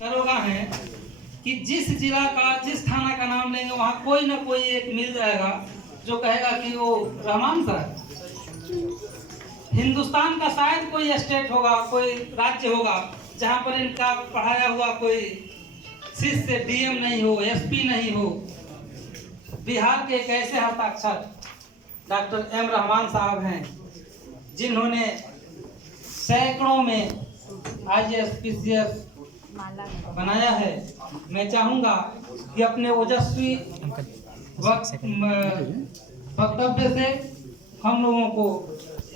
दरोगा है कि जिस जिला का जिस थाना का नाम लेंगे वहाँ कोई ना कोई एक मिल जाएगा जो कहेगा कि वो रहमान सर। हिंदुस्तान का शायद कोई स्टेट होगा, कोई राज्य होगा जहाँ पर इनका पढ़ाया हुआ कोई शिष्य डीएम नहीं हो, एसपी नहीं हो। बिहार के एक ऐसे हस्ताक्षर डॉक्टर एम रहमान साहब हैं जिन्होंने सैकड़ों में IAS बनाया है। मैं चाहूंगा कि अपने ओजस्वी वक्तव्य से हम लोगों को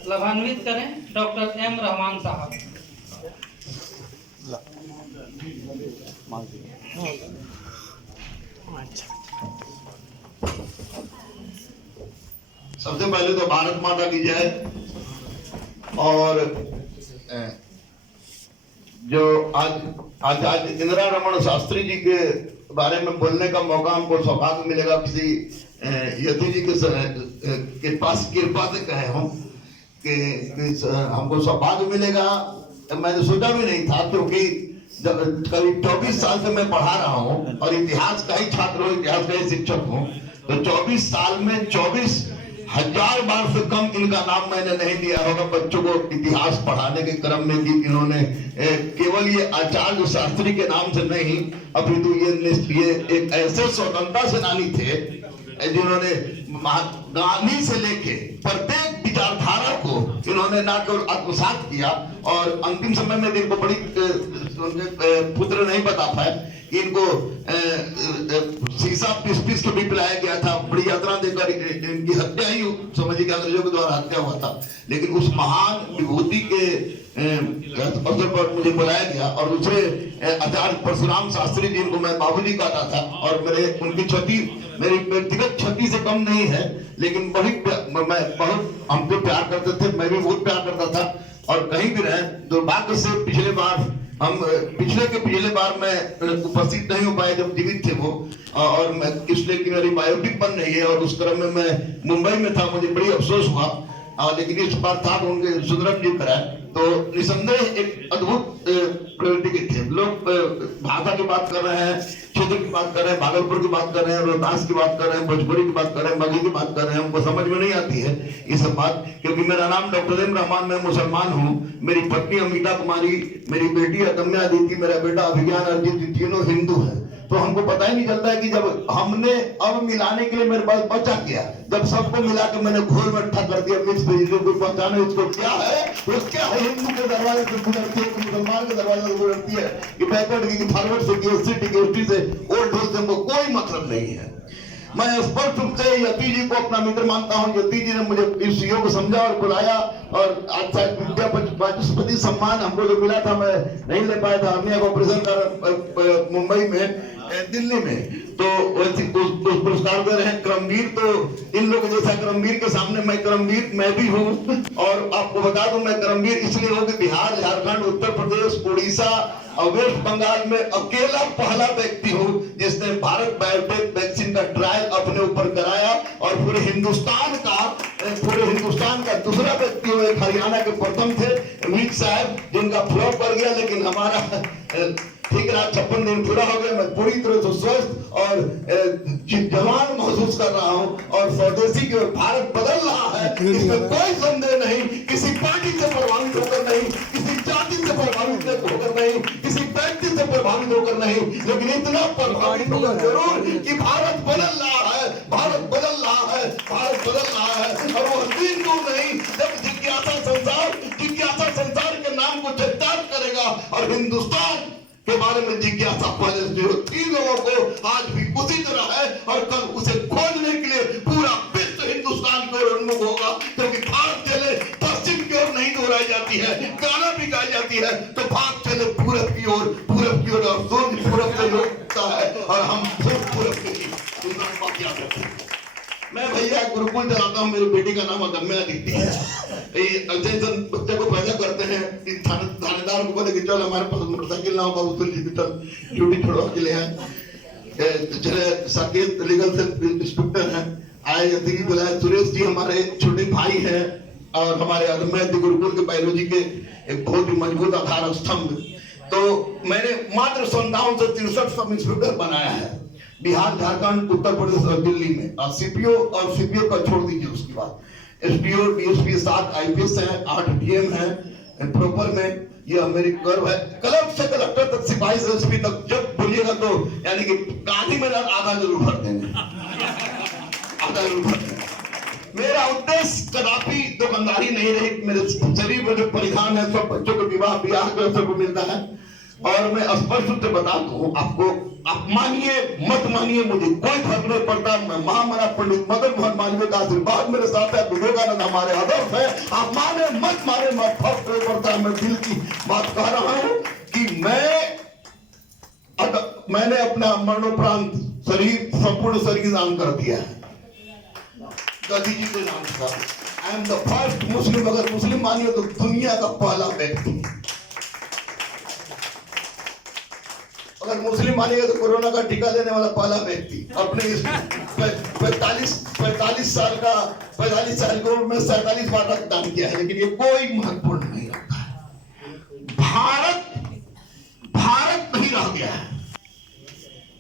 लाभान्वित करें। डॉक्टर एम रहमान साहब। सबसे पहले तो भारत माता की जय। और जो आज इंदिरा रमन शास्त्री जी के बारे में बोलने का मौका हमको सौभाग्य मिलेगा किसी यति जी के पास कृपा से कहे हम कि हमको सौभाग्य मिलेगा। मैंने सोचा भी नहीं था, क्योंकि करीब 24 साल से मैं पढ़ा रहा हूँ और इतिहास का ही छात्र हूँ, इतिहास का ही शिक्षक हूँ। तो 24 साल में 24,000 बार से कम इनका नाम मैंने नहीं लिया होगा बच्चों को इतिहास पढ़ाने के क्रम में। कि इन्होंने केवल ये आचार्य शास्त्री के नाम से नहीं, अपितु ये एक ऐसे स्वतंत्रता सेनानी थे जिन्होंने गांधी से लेके प्रत्येक विचारधारा को इन्होंने न केवल आत्मसात किया और अंतिम समय में इनको बड़ी पुत्र नहीं बता पाए कि इनको शीशा पीस के भी पिलाया गया था, बड़ी यात्रा देकर इनकी हत्या ही समझिए अंग्रेजों के द्वारा हत्या हुआ था। लेकिन उस महान विभूति के अवसर पर मुझे बुलाया गया और दूसरे आचार्य परशुराम शास्त्री जी, इनको मैं बाबूजी कहता था और उनकी क्षति मेरी व्यक्तिगत क्षति से कम नहीं है, लेकिन मैं बहुत हमको प्यार करते थे, मैं भी बहुत प्यार करता था। और कहीं भी रहे, दुर्भाग्य से पिछले बार मैं उपस्थित नहीं हो पाया जब जीवित थे वो, और मैं इसलिए कि मेरी बायोपिक बन रही है और उस क्रम में मैं मुंबई में था, मुझे बड़ी अफसोस हुआ। लेकिन इस बार था उनके सुंदरम जी कराए तो निसंदेह एक अद्भुत प्रवृत्ति के थे लोग। भाषा की बात कर रहे हैं, क्षेत्र की बात कर रहे हैं, भागलपुर की बात कर रहे हैं, रोहतास की बात कर रहे हैं, भोजपुरी की बात कर रहे हैं, मगही की बात कर रहे हैं। हमको समझ में नहीं आती है ये सब बात, क्योंकि मेरा नाम डॉक्टर एम रहमान, मैं मुसलमान हूँ, मेरी पत्नी अमिता कुमारी, मेरी बेटी अदम्या अदिति, मेरा बेटा अभिज्ञान अर्जित, तीनों हिंदू है। तो हमको पता ही नहीं चलता है कि जब हमने अब मिलाने के लिए मेरे पास बचा क्या, जब सबको मिला के मैंने घोल में इकट्ठा कर दिया, मिक्स भेज को पहचाने इसको क्या है, वो क्या है, हिंदू के दरवाजे से गुजरती है, मुसलमान के दरवाजे से गुजरती है, कि बैकवर्ड की फॉरवर्ड से की से ओल्ड से हमको कोई मतलब नहीं है। मैं स्पष्ट रूप से यति जी को अपना मित्र मानता हूँ। यति जी ने मुझे इस योग समझा और बुलाया, और आज शायद विद्या वाचस्पति सम्मान हमको जो मिला था मैं नहीं ले पाया था। हमने ऑपरेशन कर मुंबई में, दिल्ली में, तो उस पुरस्कार दे रहे हैं क्रमवीर। तो इन लोग जैसा क्रमवीर के सामने मैं क्रमवीर मैं भी हूँ। और आपको बता दूं मैं क्रमवीर इसलिए हूँ कि बिहार, झारखंड, उत्तर प्रदेश, उड़ीसा और वेस्ट बंगाल में अकेला पहला व्यक्ति हूँ जिसने भारत बायोटेक वैक्सीन का ट्रायल अपने ऊपर कराया, और पूरे हिंदुस्तान का दूसरा व्यक्ति हूँ। एक हरियाणा के प्रथम थे मीत साहब, जिनका फ्लॉप कर गया, लेकिन हमारा ठीक रहा, 56 दिन पूरा हो गया। मैं पूरी तरह से स्वस्थ और जवान महसूस कर रहा हूँ, और स्वदेशी की ओर भारत बदल रहा है, इसमें कोई संदेह नहीं। किसी पार्टी से प्रभावित होकर नहीं, किसी जाति से प्रभावित होकर नहीं, किसी व्यक्ति से प्रभावित होकर नहीं, लेकिन इतना प्रभावित होकर जरूर कि भारत बदल रहा है, भारत बदल रहा है, भारत बदल रहा है। और वो दिन दूर नहीं जब जिज्ञासा संसार के नाम को चरितार्थ करेगा और हिंदुस्तान के बारे में जिज्ञासा पहले जो 3 लोगों को आज भी उसी तरह है, और कल उसे खोजने के लिए पूरा विश्व हिंदुस्तान की ओर उन्मुख होगा। क्योंकि भारत चले पश्चिम की ओर नहीं दोहराई जाती है, गाना भी गाई जाती है, तो भारत चले पूरब की ओर, और सूर्य पूरब से उगता है और हम पूरब के ही याद रखते हैं। मैं भैया गुरुकुल चलाता हूँ, मेरी बेटी का नाम अदम्या अदिति है। बच्चे को पैदा करते हैं, थानेदार को बोले कि चल हमारे पास मोटरसाइकिल ना हो बाबू, तो ड्यूटी छोड़वा के लिए है। चले साकेत लीगल से इंस्पेक्टर हैं, आए यति जी बुलाए, सुरेश जी हमारे छोटे भाई हैं, और हमारे अदम्या गुरुकुल के बायोलॉजी के एक बहुत ही मजबूत आधार स्तंभ। तो मैंने मात्र 57 से 63 सब इंस्पेक्टर बनाया है बिहार, झारखंड, उत्तर प्रदेश और दिल्ली में। और सीपीओ का छोड़ दीजिए, उसके बाद एसपीओ, डीएसपी 7 आईपीएस हैं, 8 डीएम हैं प्रॉपर में। ये मेरी गर्व है। कलेक्टर से कलेक्टर तक, सिपाही से एसपी तक जब बोलिएगा तो यानी कि गांधी मैदान आधा जरूर भर देंगे, आधा जरूर भर देंगे। मेरा उद्देश्य कदापि दुकानदारी नहीं रही। मेरे शरीर में जो परिधान है सब बच्चों के विवाह ब्याह के अवसर को मिलता है। और मैं स्पष्ट रूप से बता दूं आपको, आप मानिए मत मानिए मुझे कोई फर्क नहीं पड़ता। मैं महामना पंडित मदन मोहन मालवीय का आशीर्वाद मेरे साथ है, विवेकानंद हमारे आदर्श है। आप माने मत माने मत फर्क नहीं पड़ता। मैं दिल की बात कह रहा हूं कि मैंने अपना मरणोपरांत शरीर, संपूर्ण शरीर दान कर दिया है गांधी जी के नाम का। I am the first Muslim, अगर मुस्लिम मानिए तो दुनिया का पहला व्यक्ति। अगर मुस्लिम मानिएगा तो कोरोना का टीका लेने वाला पहला व्यक्ति। अपने 45 साल की उम्र में 47 बार रक्तदान किया है, लेकिन ये कोई महत्वपूर्ण नहीं रखता है। भारत नहीं रह गया है।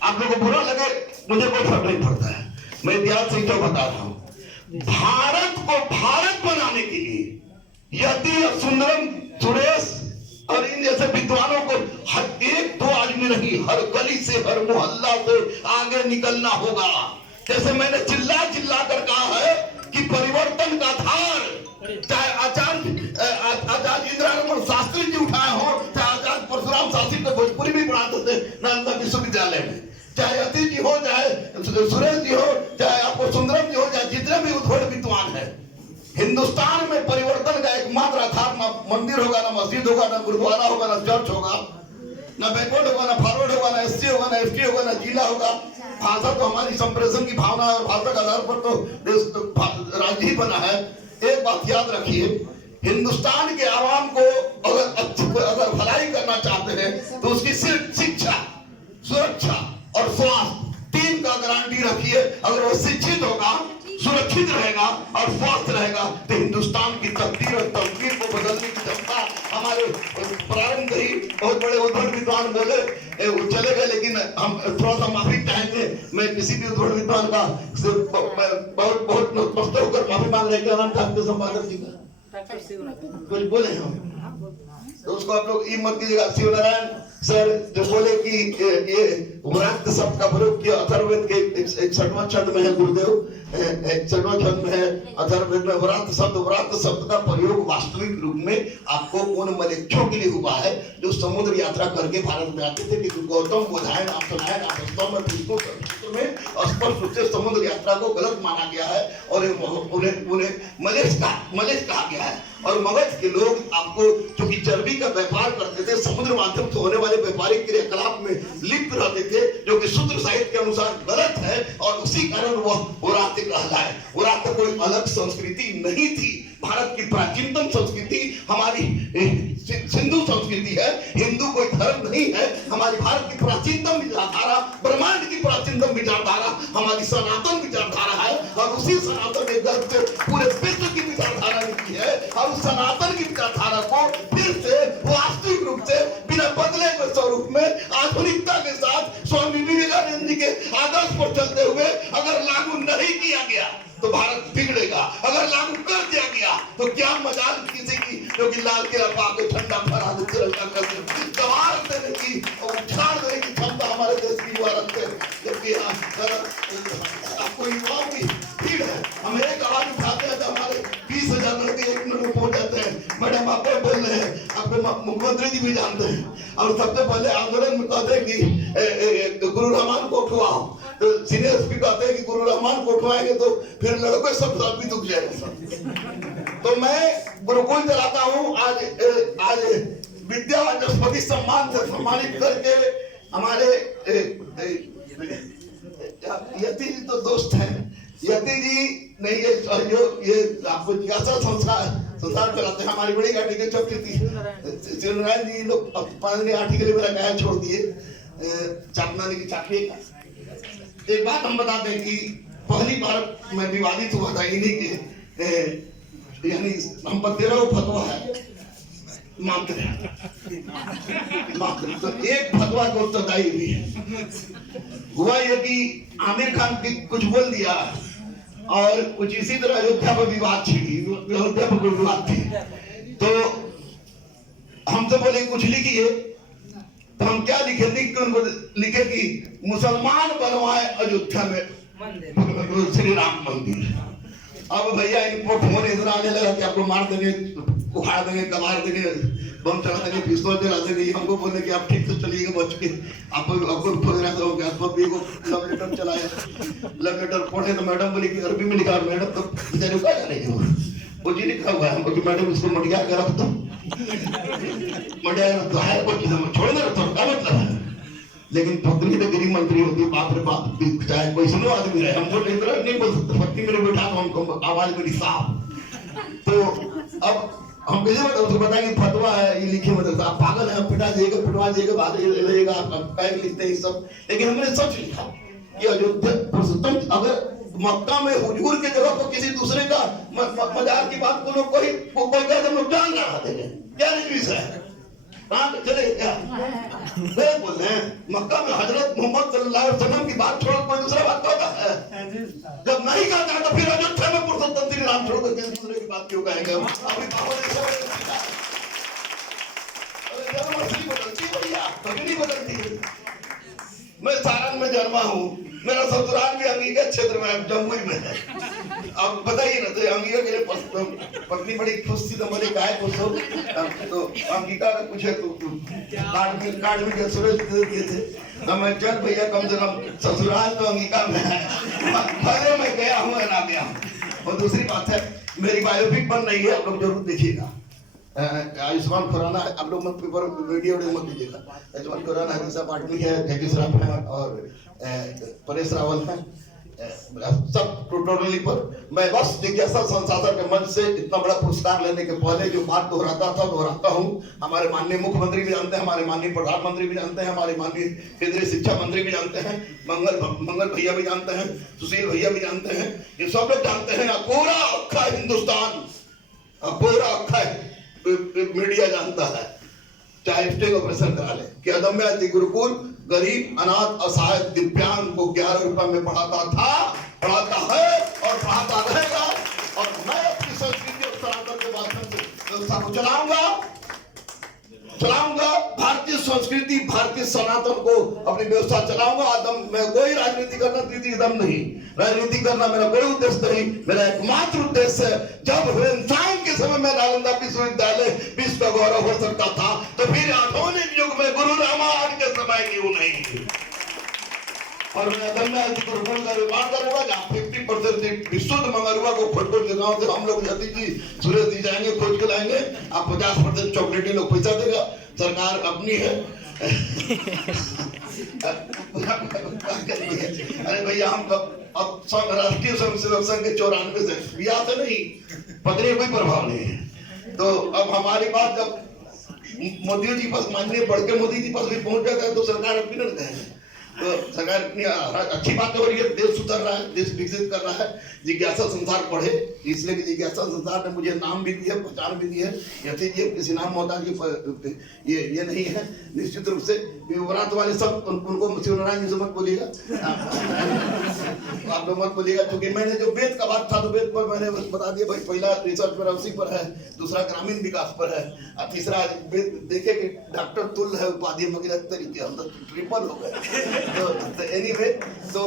आप लोगों को बुरा लगे, मुझे कोई फर्क नहीं पड़ता है। मैं इतिहास से क्यों बता रहा हूं। भारत को भारत बनाने के लिए यति, सुंदरम, सुरेश और इन जैसे विद्वानों को हर एक दो आदमी नहीं, हर गली से, हर मोहल्ला से आगे निकलना होगा। जैसे मैंने चिल्ला कर कहा है कि परिवर्तन का धार, चाहे आचार्य इंदिरा रमन शास्त्री जी उठाए हो, चाहे आचार्य परशुराम शास्त्री को भोजपुरी भी पढ़ाते थे नालंदा विश्वविद्यालय में, चाहे अति जी हो, चाहे सुरेश जी हो, चाहे आपको सुंदरम जी हो, चाहे जितने भी उद्भट विद्वान है, हिंदुस्तान में परिवर्तन का एकमात्र आधार ना मंदिर होगा, ना मस्जिद होगा, ना गुरुद्वारा होगा, ना चर्च होगा, ना बैकवर्ड होगा, ना फॉरवर्ड होगा, ना एससी होगा, ना एसटी होगा, ना जिला होगा। भाषा तो हमारी संप्रेषण की भावना और भाषा के आधार पर तो राज्य ही बना है। एक बात याद रखिए, हिंदुस्तान के आवाम को अगर भलाई करना चाहते हैं तो उसकी सिर्फ शिक्षा, सुरक्षा और स्वास्थ्य, 3 का गारंटी रखिए। अगर वो शिक्षित होगा, सुरक्षित रहेगा और स्वस्थ रहेगा तो हिंदुस्तान की तकदीर और तकदीर को बदलने की क्षमता हमारे प्रारंभ ही बहुत बड़े उद्भट विद्वान बोले चले गए, लेकिन हम थोड़ा सा माफी चाहेंगे। मैं किसी भी उद्भट विद्वान का बहुत नतमस्तक होकर माफी मांग रहे हैं। आपके संपादक जी का कुछ बोले हम तो उसको आप लोग ये मत कीजिएगा। शिवनारायण सर जो बोले कि ये व्रत शब्द का प्रयोग किया अथर्ववेद के 61वां छंद में है, गुरुदेव 61वां छंद में है अथर्ववेद में व्रत शब्द का प्रयोग वास्तविक रूप में आपको उन मलेच्छों के लिए हुआ है जो समुद्र यात्रा करके भारत में आते थे कि गौतम बुधायन विष्णु में स्पष्ट रूप से समुद्र यात्रा को गलत माना गया है और उन्हें मलेच्छ कहा गया है। और मगध के लोग आपको चूंकि चर्बी का व्यापार करते थे, समुद्र माध्यम से होने वाले व्यापारिक क्रियाकलाप में लिप्त रहते थे, जो कि सूत्र साहित्य के अनुसार गलत है और उसी कारण वह उराते कहलाए। उराते कोई अलग संस्कृति नहीं थी। भारत की प्राचीनतम संस्कृति हमारी सिंधु संस्कृति है, हिंदू कोई धर्म नहीं है। हमारी भारत की प्राचीनतम विचारधारा, ब्रह्मांड की प्राचीनतम विचारधारा हमारी सनातन विचारधारा है और उसी सनातन ने पूरे विश्व की विचारधारा की है। और उस सनातन की विचारधारा को फिर से वास्तविक रूप से बिना बदले हुए स्वरूप में आधुनिकता के साथ स्वामी विवेकानंद जी के आदर्श पर चलते हुए अगर लागू नहीं किया गया तो भारत बिगड़ेगा। अगर लागू कर दिया गया तो क्या मजाल किसी की जो कि लाल किला पाके ठंडा फरा दवार देने की और उछाल देने की क्षमता हमारे देश की युवा रखते हैं। जबकि आपको युवाओं की भीड़ है, हम एक आवाज उठाते हैं तो हमारे 20,000 लड़के 1 मिनट में पहुंच जाते हैं। मैडम आप बोल रहे हैं, आपको मुख्यमंत्री जी भी जानते हैं। और सबसे पहले आंदोलन में कहते हैं कि गुरु रहमान को उठवाओ, तो सीनियर एसपी कहते हैं कि गुरु रहमान को उठवाएंगे तो फिर लड़कों सब भी दुख जाएगा। तो मैं गुरुकुल चलाता हूँ। आज विद्या वाचस्पति सम्मान से सम्मानित करके हमारे यति जी तो दोस्त हैं। यति जी ने ये आपको जिज्ञासा संसार चलाते हैं। हमारी बड़ी घाटी के चौकी थी शिवनारायण जी लोग 5 के लिए मेरा गाय छोड़ दिए चापनाने की चाकरी। एक बात हम बता दें कि पहली बार मैं विवादित हुआ था इन्हीं के यानी हम पर 13 फतवा है मंत्र मंत्र। तो एक फतवा को उत्तरदायी भी है। हुआ ये कि आमिर खान कुछ बोल दिया और कुछ इसी तरह अयोध्या पर विवाद छिड़ी, अयोध्या पर कोई विवाद थी, तो हमसे बोले कुछ लिखिए। तो हम क्या लिखे? लिख के उनको लिखे कि मुसलमान बनवाए अयोध्या में श्री राम मंदिर। अब भैया इनको फोन इधर आने लगा कि आपको मार देंगे, उखाड़ देंगे, कबाड़ देंगे, बम चढ़ा देंगे, पिस्तौल चला देंगे। हमको बोले कि आप ठीक से चलिएगा बच के, आपको खोजना हो गया। तो भी को लव लेटर चलाया, लव लेटर पढ़े तो मैडम बोली कि अरबी में लिखा। मैडम तो बेचारे क्या जानेंगे, वो जी लिखा हुआ है। हम मैडम इसको मटिया कर रख दो, मटिया तो है कोई चीज छोड़ दे तो क्या मतलब है। लेकिन पत्नी तो गृह मंत्री होती, बाप रे बाप, चाहे कोई सुनो आदमी रहे, हम बोले इतना नहीं बोल सकते। पत्नी मेरे बैठा तो हमको आवाज मेरी साफ। तो अब हम कैसे मतलब बताएंगे फतवा है ये लिखे, मतलब आप पागल है, पिटा जाएगा, पिटवा जाएगा, बात रहेगा, आप पैर लिखते हैं सब। लेकिन हमने सच लिखा कि अयोध्या पुरुषोत्तम, अगर मक्का में हुजूर के जगह पर किसी दूसरे का मजार की बात को लोग कोई कहते लोग जान रहा थे, क्या नहीं है कहाँ चले क्या गलत बोल रहे हैं। मक्का में हजरत मोहम्मद सल्लल्लाहु अलैहि वसल्लम की बात छोड़ कोई दूसरा बात कहता है? जब नहीं कहता तो फिर अयोध्या में पुरुषोत्तम श्री राम छोड़ कर किसी दूसरे की बात क्यों कहेंगे? अभी बदलती भैया, कभी नहीं बदलती। मैं सारण में जन्मा हूँ, मेरा ससुराल भी अंगीका क्षेत्र में जमुई में है। अब बताइए ना, तो अंगिका के लिए पत्नी बड़ी खुश थी, तो बोले गाय खुश हो, तो अंगिका का पूछे तो कार्ड में के सूरज दे दिए थे। तो मैं चल भैया कम से कम ससुराल तो अंगिका में है, भले मैं गया हूँ या ना गया हूँ। और दूसरी बात है, मेरी बायोपिक बन रही है, आप लोग जरूर देखिएगा। आयुष्मान खुराना, आप लोग मत पेपर वीडियो मत दीजिएगा। आयुष्मान खुराना जैसा पार्टी है, जैकी श्रॉफ है और परेश रावल है, सब टोटली पर। मैं बस जिज्ञासा संसाधन के मंच से इतना बड़ा पुरस्कार लेने के पहले जो बात दोहराता हूँ। हमारे माननीय मुख्यमंत्री भी जानते हैं, हमारे माननीय प्रधानमंत्री भी जानते हैं, हमारे माननीय केंद्रीय शिक्षा मंत्री भी जानते हैं, मंगल भैया भी जानते हैं, सुशील भैया भी जानते हैं, ये सब लोग जानते हैं। पूरा अक्खा हिंदुस्तान, पूरा अक्खा मीडिया जानता है, चाहे स्टेज ऑपरेशन करा ले कि अदम्य अति गुरुकुल गरीब अनाथ असहाय दिव्यांग को 11 रुपए में पढ़ाता था, पढ़ाता है और पढ़ाता रहेगा। और मैं अपनी संस्कृति और सनातन के माध्यम से व्यवस्था को चलाऊंगा, भारतीय संस्कृति भारतीय सनातन को अपनी व्यवस्था चलाऊंगा। मैं कोई राजनीति करना दम नहीं, राजनीति करना मेरा कोई उद्देश्य नहीं। मेरा एकमात्र उद्देश्य है, जब रेनेसांस के समय में नालंदा विश्वविद्यालय विश्व का गौरव हो सकता था, तो फिर आधुनिक युग में गुरु रामायण के समय क्यों नहीं। और मैं गुरुकुल का निर्माण करूंगा, जहाँ 50% विशुद्ध मंगलुआ को खोज के गाँव से हम लोग जति जी सूरज जी जाएंगे, खोज के लाएंगे। आप 50% चॉकलेटी लोग पैसा देगा, सरकार अपनी है। अरे भैया, हम अब राष्ट्रीय स्वयंसेवक संघ के 94 से बिया से नहीं, पत्नी कोई प्रभाव नहीं है। तो अब हमारी बात जब मोदी जी पास, माननीय बढ़ के मोदी जी पास भी पहुंच जाता है, तो सरकार अपनी न कहेगी। तो सरकार इतनी अच्छी बात हो रही है, देश सुधर रहा है, देश विकसित कर रहा है। जिज्ञासा संसार पढ़े, इसलिए कि जिज्ञासा संसार ने मुझे नाम भी दिया, पहचान भी दी है। यदि ये किसी नाम मोहताज ये नहीं है, निश्चित रूप से विवरांत वाले सब उनको शिवनारायण जी से मत बोलिएगा, आप लोग मत बोलिएगा। क्योंकि मैंने जो वेद का बात था, तो वेद पर मैंने बता दिया भाई, पहला रिसर्च मेरा उसी पर है, दूसरा ग्रामीण विकास पर है, और तीसरा देखे कि डॉक्टर तुल है उपाधि मगर तरीके हम तो ट्रिपल हो गए। तो एनीवे, तो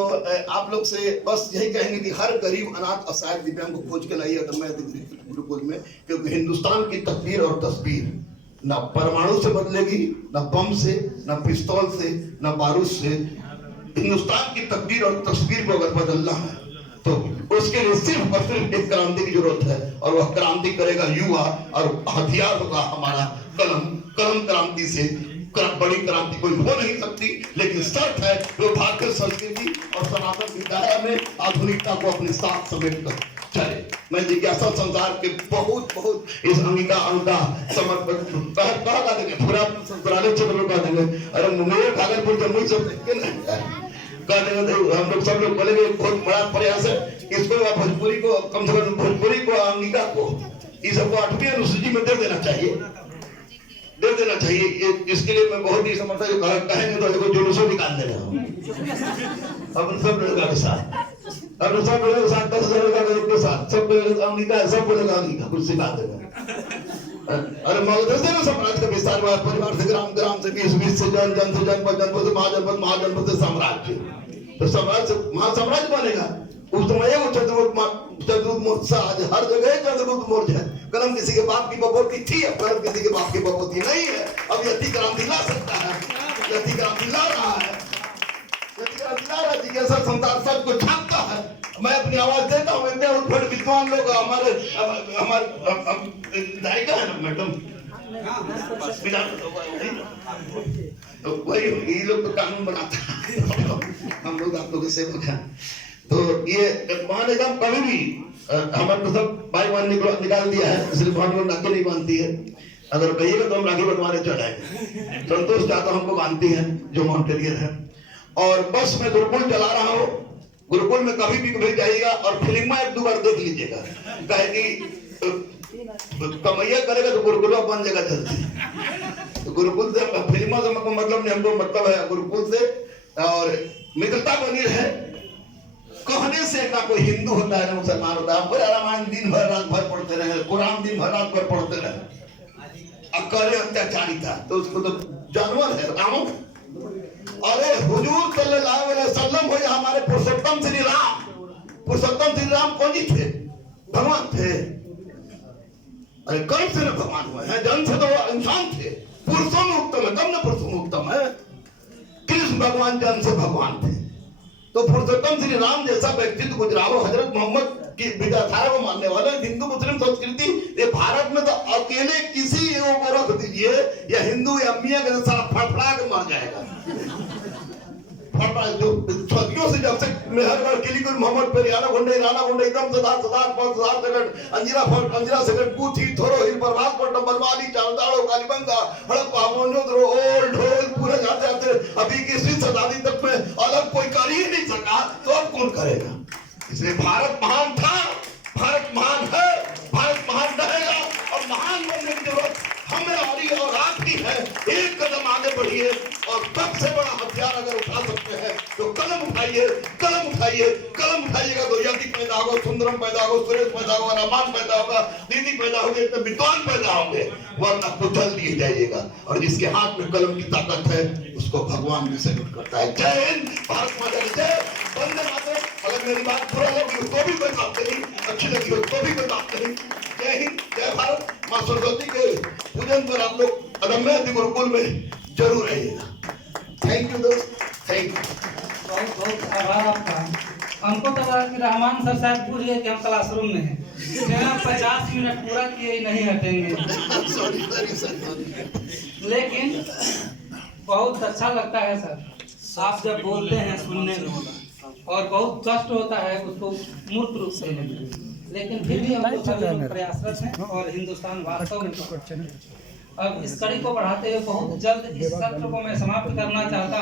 आप लोग से बस यही कहेंगे कि हर गरीब अनाथ असहाय दिव्यांग को खोज के लाइए अदम्य गुरुकुल में, क्योंकि हिंदुस्तान की तकदीर और तस्वीर न परमाणु से बदलेगी, न बम से, न पिस्तौल से, न बारूद से। हिंदुस्तान की तकदीर और तस्वीर को अगर बदलना है, तो उसके लिए सिर्फ और सिर्फ एक क्रांति की जरूरत है, और वह क्रांति करेगा युवा, और हथियार होगा हमारा कलम। कलम क्रांति से बड़ी क्रांति कोई हो नहीं सकती, लेकिन शर्त है वो भारतीय संस्कृति और सनातन की दायरा में आधुनिकता को अपने साथ समेट कर चले। मैं जिज्ञासा संसार के बहुत इस अंगिका अंगा समर्पण कहा देंगे, पूरा संग्रहालय क्षेत्र कहा देंगे। अरे मुंगेर भागलपुर जमुई सब देख के कह देंगे, हम लोग सब लोग बोलेंगे बहुत बड़ा प्रयास है इसको, भोजपुरी को कम से कम, भोजपुरी को, अंगिका को, इस सबको 8वीं अनुसूची में दे देना चाहिए। दे देना चाहिए। इसके लिए मैं बहुत ही समझता हूँ, कहेंगे तो देखो जुलूस निकाल देना अपन सब लोगों के साथ, अब सब लोगों के साथ 10,000 का के साथ सब अमेरिका सब बोलेगा अमेरिका कुछ सिखा देगा। अरे मगध से ना साम्राज्य का विस्तार हुआ, परिवार से ग्राम, ग्राम से 20 से जन, जन से जनपद, जनपद से महाजनपद, महाजनपद से साम्राज्य, तो साम्राज्य महासाम्राज्य बनेगा। उस समय वो चतुर्थ मूर्ति आज हर जगह चतुर्थ मूर्ति है। कलम किसी के बाप की बपोती थी, अब कलम किसी के बाप की बपोती नहीं है। अब यति क्रांति ला सकता है, यति क्रांति ला रहा है, यति क्रांति ला रहा है। जिज्ञासा संसार सब को छापता है। मैं अपनी आवाज देता हूँ, इतने उठपड़ विद्वान लोग हमारे दायिका है ना मैडम, तो वही ये लोग तो कानून बनाता है, हम लोग आप लोग के सेवक हैं। तो ये मान एकदम कभी भी हमारे तो सब भाई मान निकाल दिया है, इसलिए भाई लोग राखी नहीं बांधती है। अगर कहिएगा तो हम राखी बंधवाने चढ़ाएंगे। संतोष चाहता हमको बांधती है जो माउंटेनियर है। और बस मैं गुरुकुल चला रहा हूँ, गुरुकुल में कभी भी जाइएगा और फिल्म में 1-2 बार देख लीजिएगा, कहे कि कमैया करेगा तो गुरुकुल बन जाएगा जल्दी। तो गुरुकुल से फिल्मों से मतलब नहीं, हमको मतलब है गुरुकुल से। और मित्रता बनी रहे, कहने से ना कोई हिंदू होता है ना मुसलमान होता है। रामायण दिन भर रात भर पढ़ते रहे, कुरान दिन भर रात भर पढ़ते रहे, करे अत्याचारी था तो उसको तो जानवर है, रावण। अरे हुजूर सल्लल्लाहु अलैहि वसल्लम हो, हमारे पुरुषोत्तम श्री राम, पुरुषोत्तम श्री राम कौन जी थे? भगवान थे। अरे कर्म से न भगवान हुए हैं, जन्म से तो इंसान थे। पुरुषों में उत्तम है, तब न पुरुषों में उत्तम है। कृष्ण भगवान जन्म से भगवान थे। तो पुरुषोत्तम श्री राम जैसा व्यक्तित्व गुजरालो, हजरत मोहम्मद की विचारधारा को मानने वाले हिंदू मुस्लिम संस्कृति, ये भारत में तो अकेले किसी को रख दीजिए या हिंदू या मियां के साथ फड़फड़ा के मर जाएगा। जो सदियों से जब से मेहरगढ़ किली को मोहम्मद पे राणा गुंडे एकदम सदा 5 सेकंड अंजिरा सेकंड पूथी थोरो हिल प्रभात पट्टम बलवाली चांदाड़ो कालीबंगा हड़प्पा मोहनजोदड़ो ओल्ड ढोल पूरे जाते जाते अभी की 20वीं शताब्दी तक में अलग कोई कर ही नहीं सका, तो अब कौन करेगा? इसलिए भारत महान था, भारत महान है, भारत महान रहेगा। और महान बनने की जरूरत हमें आरी और आपकी है। एक कदम आगे बढ़िए और सबसे बड़ा हथियार अगर उठा सकते हैं तो कलम उठाइए, कलम उठाइए, कलम उठाइएगा तो यदि पैदा होगा, सुंदरम पैदा होगा, सुरेश पैदा होगा, रामान पैदा होगा, दीदी पैदा होंगे, इतने विद्वान पैदा होंगे, वरना कुचल दिए जाइएगा। और जिसके हाथ में कलम की ताकत है उसको भगवान भी सैल्यूट करता है। जय हिंद, भारत माता की जय, वंदे मातरम। अगर मेरी बात बुरा लगी उसको भी कोई बात नहीं, अच्छी लगी उसको भी कोई बात नहीं। जय हिंद, जय भारत। माँ सरस्वती के पूजन पर आप लोग अदम्य गुरुकुल में जरूर रहिएगा। थैंक यू दोस्त, थैंक यू। बहुत बहुत आभार आपका। हमको तो लगा कि रहमान सर शायद भूल गए कि हम क्लासरूम में हैं। 50 मिनट पूरा किए ही नहीं हटेंगे। लेकिन बहुत अच्छा लगता है सर, आप जब बोलते हैं सुनने में, और बहुत कष्ट होता है उसको मूर्त रूप से, लेकिन फिर भी हम लोग प्रयासरत हैं। और हिंदुस्तान वास्तव में अब इस कड़ी को बढ़ाते हुए बहुत जल्द इस सत्र को मैं समाप्त करना चाहता हूँ।